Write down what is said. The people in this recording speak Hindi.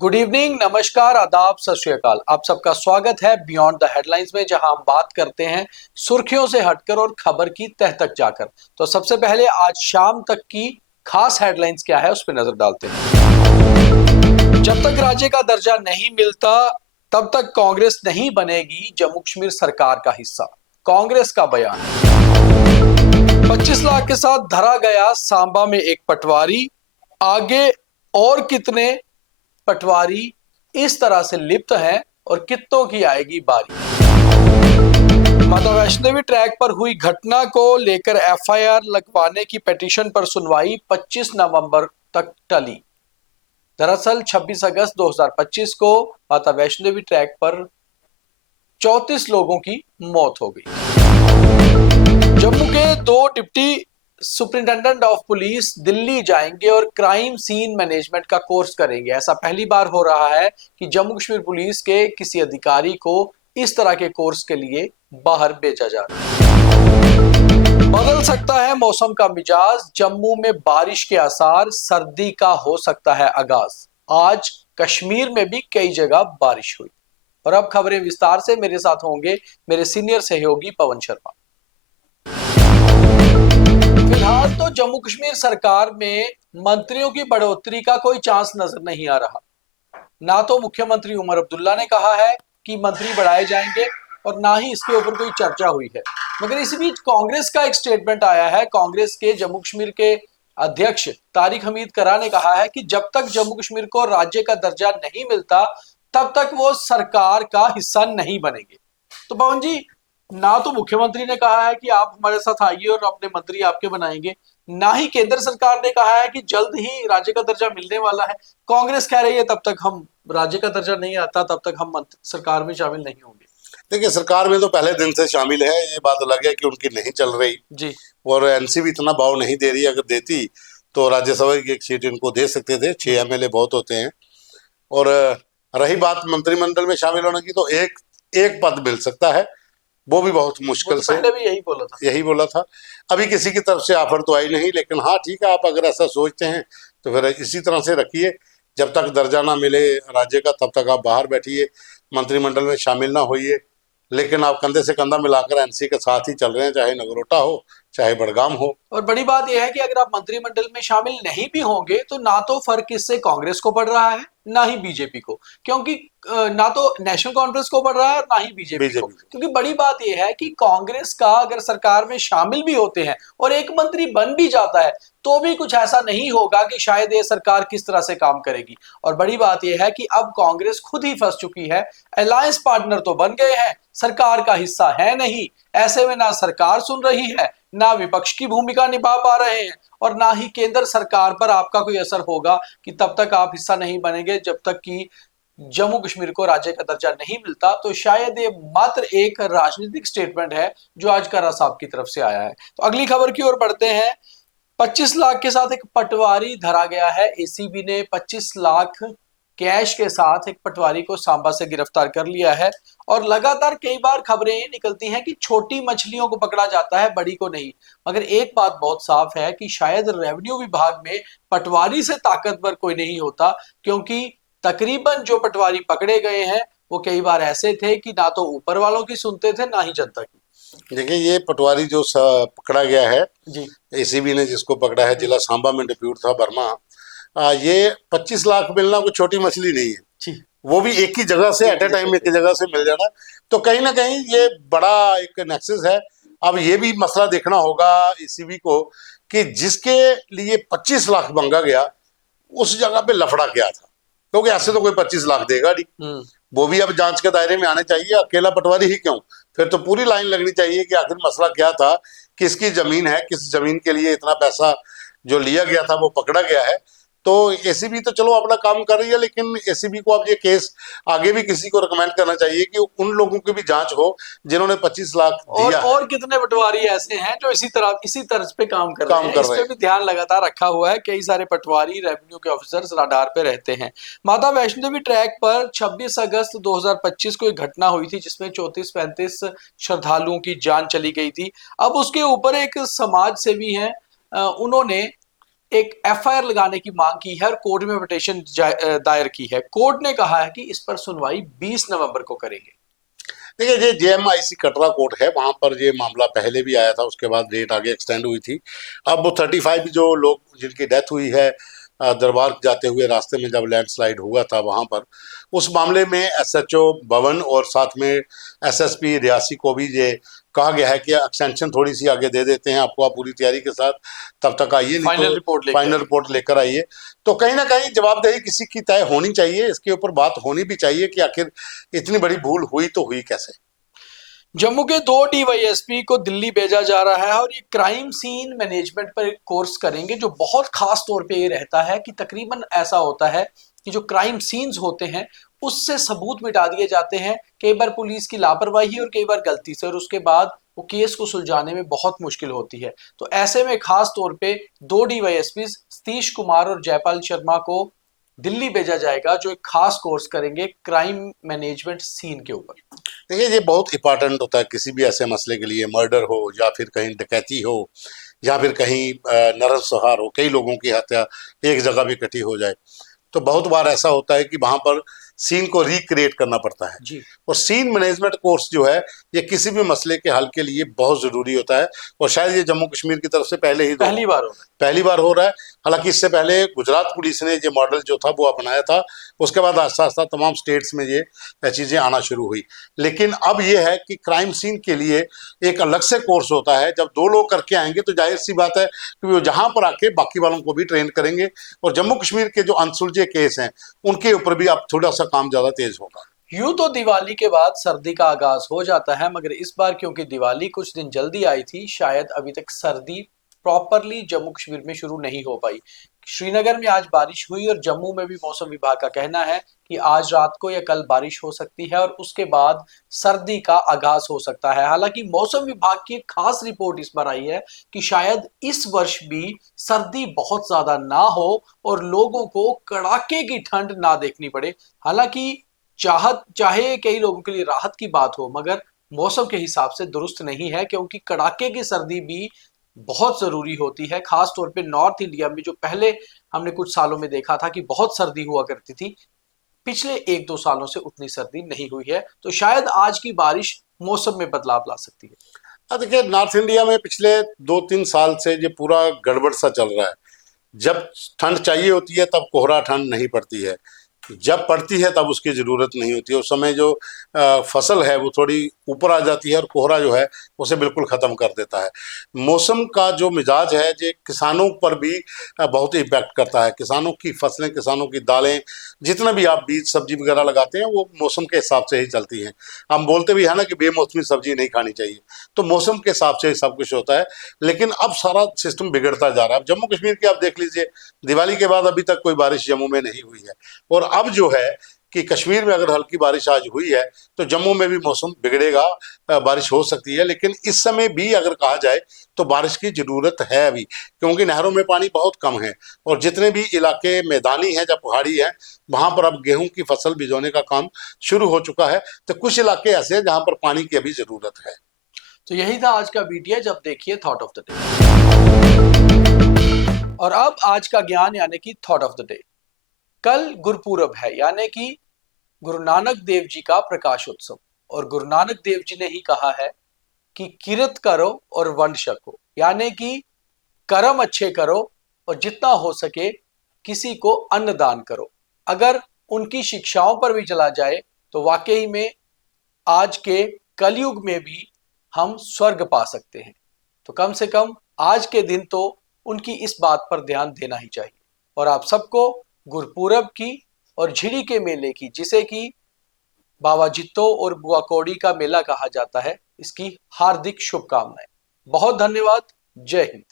गुड इवनिंग, नमस्कार, आदाब, सत श्री अकाल। आप सबका स्वागत है बियॉन्ड द हेडलाइंस में, जहां हम बात करते हैं सुर्खियों से हटकर और खबर की तह तक जाकर। तो सबसे पहले आज शाम तक की खास हेडलाइंस क्या है उस पर नजर डालते हैं। जब तक राज्य का दर्जा नहीं मिलता तब तक कांग्रेस नहीं बनेगी जम्मू कश्मीर सरकार का हिस्सा, कांग्रेस का बयान। 25 लाख के साथ धरा गया सांबा में एक पटवारी, आगे और कितने पटवारी इस तरह से लिप्त हैं और कितनों की आएगी बारी। माता वैष्णो देवी ट्रैक पर हुई घटना को लेकर एफआईआर लगवाने की पिटीशन पर सुनवाई 25 नवंबर तक टली। दरअसल 26 अगस्त 2025 को माता वैष्णो देवी ट्रैक पर 34 लोगों की मौत हो गई। जम्मू के 2 deputy superintendent of police Delhi जाएंगे और क्राइम सीन मैनेजमेंट का कोर्स करेंगे। ऐसा पहली बार हो रहा है कि जम्मू कश्मीर पुलिस के किसी अधिकारी को इस तरह के कोर्स के लिए बाहर भेजा जा रहा है। बदल सकता है मौसम का मिजाज, जम्मू में बारिश के आसार, सर्दी का हो सकता है आगाज। आज कश्मीर में भी कई जगह बारिश हुई। और अब खबरें विस्तार से, मेरे साथ होंगे मेरे सीनियर सहयोगी पवन शर्मा। फिलहाल तो जम्मू कश्मीर सरकार में मंत्रियों की बढ़ोतरी का कोई चांस नजर नहीं आ रहा। ना तो मुख्यमंत्री उमर अब्दुल्ला ने कहा है कि मंत्री बढ़ाए जाएंगे और ना ही इसके ऊपर कोई चर्चा हुई है। मगर इसी बीच कांग्रेस का एक स्टेटमेंट आया है। कांग्रेस के जम्मू कश्मीर के अध्यक्ष तारिक हमीद करा ने कहा है कि जब तक जम्मू कश्मीर को राज्य का दर्जा नहीं मिलता तब तक वो सरकार का हिस्सा नहीं बनेंगे। तो पवन जी, ना तो मुख्यमंत्री ने कहा है कि आप हमारे साथ आइए और अपने मंत्री आपके बनाएंगे, ना ही केंद्र सरकार ने कहा है कि जल्द ही राज्य का दर्जा मिलने वाला है। कांग्रेस कह रही है तब तक हम, राज्य का दर्जा नहीं आता तब तक हम सरकार में शामिल नहीं होंगे। देखिए, सरकार में तो पहले दिन से शामिल है, ये बात अलग है कि उनकी नहीं चल रही जी। और एनसीबी इतना भाव नहीं दे रही। अगर देती तो राज्यसभा की एक सीट इनको दे सकते थे। 6 एमएलए बहुत होते हैं। और रही बात मंत्रिमंडल में शामिल होने की, तो एक पद मिल सकता है, वो भी बहुत मुश्किल से। पहले भी यही बोला था। अभी किसी की तरफ से ऑफर तो आई नहीं, लेकिन हाँ ठीक है, आप अगर ऐसा सोचते हैं तो फिर इसी तरह से रखिए। जब तक दर्जा ना मिले राज्य का तब तक आप बाहर बैठिए, मंत्रिमंडल में शामिल ना होइए, लेकिन आप कंधे से कंधा मिलाकर एनसी के साथ ही चल रहे हैं, चाहे नगरोटा हो चाहे बड़गाम हो। और बड़ी बात यह है कि अगर आप मंत्रिमंडल में शामिल नहीं भी होंगे तो ना तो फर्क इससे कांग्रेस को पड़ रहा है ना ही बीजेपी को, क्योंकि ना तो नेशनल कांफ्रेंस को पड़ रहा है और ना ही बीजेपी को। क्योंकि बड़ी बात यह है कि कांग्रेस का अगर सरकार में शामिल भी होते हैं और एक मंत्री बन भी जाता है तो भी कुछ ऐसा नहीं होगा कि शायद ये सरकार किस तरह से काम करेगी। और बड़ी बात यह है कि अब कांग्रेस खुद ही फंस चुकी है। अलायंस पार्टनर तो बन गए हैं, सरकार का हिस्सा है नहीं। ऐसे में ना सरकार सुन रही है, ना विपक्ष की भूमिका निभा पा रहे हैं और ना ही केंद्र सरकार पर आपका कोई असर होगा कि तब तक आप हिस्सा नहीं बनेंगे जब तक कि जम्मू कश्मीर को राज्य का दर्जा नहीं मिलता। तो शायद ये मात्र एक राजनीतिक स्टेटमेंट है जो आज करा साहब की तरफ से आया है। तो अगली खबर की ओर बढ़ते हैं। 25 लाख के साथ एक पटवारी धरा गया है। एसीबी ने 25 लाख कैश के साथ एक पटवारी को सांबा से गिरफ्तार कर लिया है। और लगातार कई बार खबरें निकलती हैं कि छोटी मछलियों को पकड़ा जाता है, बड़ी को नहीं। मगर एक बात बहुत साफ है कि शायद रेवेन्यू विभाग में पटवारी से ताकतवर कोई नहीं होता, क्योंकि तकरीबन जो पटवारी पकड़े गए हैं वो कई बार ऐसे थे कि ना तो ऊपर वालों की सुनते थे ना ही जनता की। देखिए, ये पटवारी जो पकड़ा गया है जी, एसीबी ने जिसको पकड़ा है, जिला सांबा में डिप्यूट था बर्मा। ये 25 लाख मिलना कोई छोटी मछली नहीं है जी। वो भी एक ही जगह से, एट ए टाइम एक ही जगह से मिल जाना, तो कहीं ना कहीं ये बड़ा एक नेक्सस है। अब ये भी मसला देखना होगा एसीबी को कि जिसके लिए 25 लाख मांगा गया उस जगह पे लफड़ा क्या था, क्योंकि ऐसे तो कोई 25 लाख देगा नहीं। वो भी अब जांच के दायरे में आने चाहिए। अकेला पटवारी ही क्यों, फिर तो पूरी लाइन लगनी चाहिए कि आखिर मसला क्या था, किसकी जमीन है, किस जमीन के लिए इतना पैसा जो लिया गया था वो पकड़ा गया है। तो एसीबी तो चलो अपना काम कर रही है, लेकिन एसीबी को अब ये केस आगे भी किसी को रिकमेंड करना चाहिए कि उन लोगों की भी जांच हो जिन्होंने 25 लाख दिया है। और कितने पटवारी ऐसे हैं जो इसी तर्ज पे काम कर रहे हैं, इस पे भी ध्यान लगातार रखा हुआ है। कई सारे पटवारी, रेवेन्यू के ऑफिसर्स रडार पे रहते हैं। माता वैष्णो देवी ट्रैक पर 26 अगस्त 2025 को एक घटना हुई थी जिसमें 34-35 श्रद्धालुओं की जान चली गई थी। अब उसके ऊपर एक समाज सेवी है, उन्होंने एक एफआईआर लगाने की मांग की है और कोर्ट में पिटीशन दायर की है। कोर्ट ने कहा है कि इस पर सुनवाई 20 नवंबर को करेंगे। देखिए, ये जेएमआईसी कटरा कोर्ट है, वहां पर ये मामला पहले भी आया था, उसके बाद डेट आगे एक्सटेंड हुई थी। अब वो 35 जो लोग जिनकी डेथ हुई है दरबार जाते हुए रास्ते में जब लैंडस्लाइड हुआ था वहां पर, उस मामले में एसएचओ भवन और साथ में एसएसपी रियासी को भी ये कहा गया है कि एक्सटेंशन थोड़ी सी आगे दे देते हैं आपको, आप पूरी तैयारी के साथ तब तक आइए, नहीं फाइनल तो रिपोर्ट लेकर फाइनल रिपोर्ट लेकर आइए। तो कहीं ना कहीं जवाबदेही किसी की तय होनी चाहिए, इसके ऊपर बात होनी भी चाहिए कि आखिर इतनी बड़ी भूल हुई तो हुई कैसे। जम्मू के 2 डीवाईएसपी को दिल्ली भेजा जा रहा है और ये क्राइम सीन मैनेजमेंट पर एक कोर्स करेंगे, जो बहुत खास तौर पे ये रहता है कि तकरीबन ऐसा होता है कि जो क्राइम सीन्स होते हैं उससे सबूत मिटा दिए जाते हैं, कई बार पुलिस की लापरवाही और कई बार गलती से, और उसके बाद वो केस को सुलझाने में बहुत मुश्किल होती है। तो ऐसे में खास तौर पे 2 डीवाईएसपी सतीश कुमार और जयपाल शर्मा को दिल्ली भेजा जाएगा, जो एक खास कोर्स करेंगे क्राइम मैनेजमेंट सीन के ऊपर। देखिए, ये बहुत इंपॉर्टेंट होता है किसी भी ऐसे मसले के लिए, मर्डर हो या फिर कहीं डकैती हो या फिर कहीं नरसंहार हो, कई लोगों की हत्या एक जगह भी इकट्ठी हो जाए, तो बहुत बार ऐसा होता है कि वहां पर सीन को रिक्रिएट करना पड़ता है। जी। और सीन मैनेजमेंट कोर्स जो है ये किसी भी मसले के हल के लिए बहुत जरूरी होता है, और शायद ये जम्मू कश्मीर की तरफ से पहली बार हो रहा है। पहली बार हो रहा है। हालांकि इससे पहले गुजरात पुलिस ने ये मॉडल जो था वो अपनाया था, उसके बाद आस्ता आस्ता तमाम स्टेट्स में ये चीजें आना शुरू हुई। लेकिन अब ये है कि क्राइम सीन के लिए एक अलग से कोर्स होता है। जब 2 लोग करके आएंगे तो जाहिर सी बात है कि वो जहां पर आके बाकी वालों को भी ट्रेन करेंगे, और जम्मू कश्मीर के जो अनसुलझे केस हैं उनके ऊपर भी अब थोड़ा सा काम ज्यादा तेज होगा। यूं तो दिवाली के बाद सर्दी का आगाज हो जाता है, मगर इस बार क्योंकि दिवाली कुछ दिन जल्दी आई थी, शायद अभी तक सर्दी प्रॉपरली जम्मू कश्मीर में शुरू नहीं हो पाई। श्रीनगर में आज बारिश हुई और जम्मू में भी मौसम विभाग का कहना है कि आज रात को या कल बारिश हो सकती है और उसके बाद सर्दी का आगाज हो सकता है। हालांकि मौसम विभाग की एक खास रिपोर्ट इस बार आई है कि शायद इस वर्ष भी सर्दी बहुत ज्यादा ना हो और लोगों को कड़ाके की ठंड ना देखनी पड़े। हालांकि चाहे कई लोगों के लिए राहत की बात हो, मगर मौसम के हिसाब से दुरुस्त नहीं है, क्योंकि कड़ाके की सर्दी भी बहुत जरूरी होती है। खास तौर पे नॉर्थ इंडिया में जो पहले हमने कुछ सालों में देखा था कि बहुत सर्दी हुआ करती थी, पिछले 1-2 सालों से उतनी सर्दी नहीं हुई है। तो शायद आज की बारिश मौसम में बदलाव ला सकती है। अब देखिए, नॉर्थ इंडिया में पिछले 2-3 साल से ये पूरा गड़बड़ सा चल रहा है। जब ठंड चाहिए होती है तब कोहरा ठंड नहीं पड़ती है, जब पड़ती है तब उसकी जरूरत नहीं होती है। उस समय जो फसल है वो थोड़ी ऊपर आ जाती है और कोहरा जो है उसे बिल्कुल खत्म कर देता है। मौसम का जो मिजाज है ये किसानों पर भी बहुत इम्पैक्ट करता है। किसानों की फसलें, किसानों की दालें, जितना भी आप बीज सब्जी वगैरह लगाते हैं वो मौसम के हिसाब से ही चलती हैं। हम बोलते भी है ना कि बेमौसमी सब्जी नहीं खानी चाहिए, तो मौसम के हिसाब से ही सब कुछ होता है। लेकिन अब सारा सिस्टम बिगड़ता जा रहा है। अब जम्मू कश्मीर की आप देख लीजिए, दिवाली के बाद अभी तक कोई बारिश जम्मू में नहीं हुई है, और अब जो है कि कश्मीर में अगर हल्की बारिश आज हुई है तो जम्मू में भी मौसम बिगड़ेगा, बारिश हो सकती है। लेकिन इस समय भी अगर कहा जाए तो बारिश की जरूरत है अभी, क्योंकि नहरों में पानी बहुत कम है, और जितने भी इलाके मैदानी हैं या पहाड़ी हैं वहां पर अब गेहूं की फसल भिजोने का काम शुरू हो चुका है। तो कुछ इलाके ऐसे हैं जहां पर पानी की अभी जरूरत है। तो यही था आज का वीडियो। जब देखिए थॉट ऑफ द डे। और अब आज का ज्ञान यानी कि थॉट ऑफ द डे। कल गुरपूरब है, यानी कि गुरु नानक देव जी का प्रकाशोत्सव, और गुरु नानक देव जी ने ही कहा है कि किरत करो और वंड छको, यानी कि कर्म अच्छे करो और जितना हो सके किसी को अन्न दान करो। अगर उनकी शिक्षाओं पर भी चला जाए तो वाकई में आज के कलयुग में भी हम स्वर्ग पा सकते हैं। तो कम से कम आज के दिन तो उनकी इस बात पर ध्यान देना ही चाहिए। और आप सबको गुरपूरब की और झिड़ी के मेले की, जिसे कि बाबा जित्तो और बुआ कौड़ी का मेला कहा जाता है, इसकी हार्दिक शुभकामनाएं। बहुत धन्यवाद। जय हिंद।